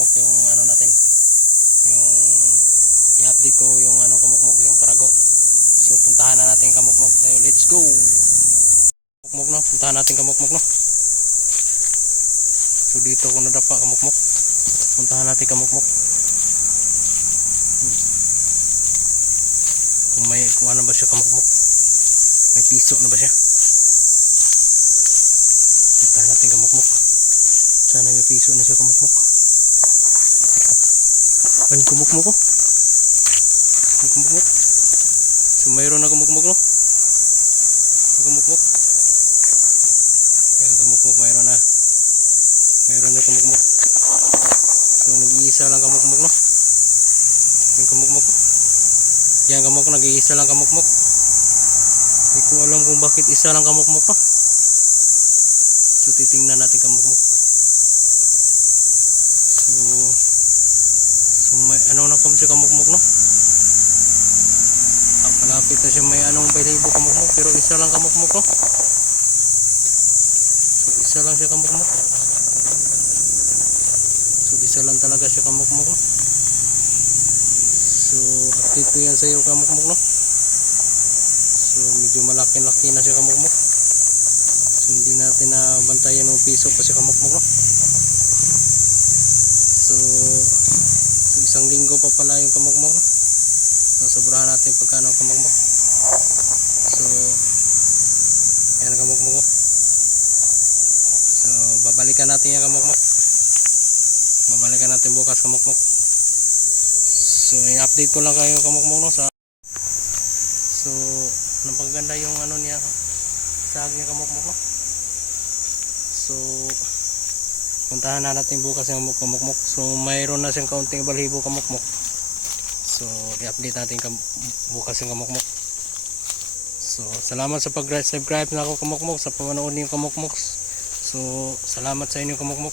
kamukmok yung ano natin, yung i-update ko yung ano kamukmok, yung parago. So puntahan na natin kamukmok. So, let's go. Kamukmok no, puntahan natin kamukmok no. So dito ko nadapa kamukmok. Puntahan natin kamukmok. Kung ano ba siya kamukmok. May piso na ba siya? Puntahan natin kamukmok. Sana may piso na siya kamukmok. Ay kumukmok ko. Ay kumukmok. So mayroon na kamukmok no. Kamukmok. Yan kamukmok mayroon na. Mayroon na kamukmok. So nag-iisa lang kamukmok no. Yung kamukmok ko. Yan kamukmok, nag-iisa lang kamukmok. Hindi ko alam kung bakit isa lang kamukmok no. So titingnan natin kamukmok. So may ano na kung siya kamukmok no. Malapit na siya, may anong balibo kamukmok, pero isa lang kamukmok no. So isa lang siya kamukmok. So isa lang talaga siya kamukmok no. So update ko yan sa iyo kamukmok no. So medyo malaki-laki na siya kamukmok. So hindi natin na bantayan ng piso pa siya kamukmok no. So isang linggo pa pala yung kamukmok no. So sobrahan natin pagkano kamukmok. So yan kamukmok ko. So babalikan natin yung kamukmok. Babalikan natin bukas kamukmok. So i-update ko lang kayo kamukmok no sa. So napaganda yung ano niya, sahag niya kamukmok no. So puntahan na natin bukas yung kamukmok. So mayroon na siyang kaunting balhibo kamukmok. So i-update natin bukas yung kamukmok. So salamat sa pag-subscribe na ako kamukmok, sa panonood niyo kamukmok. So salamat sa inyo kamukmok.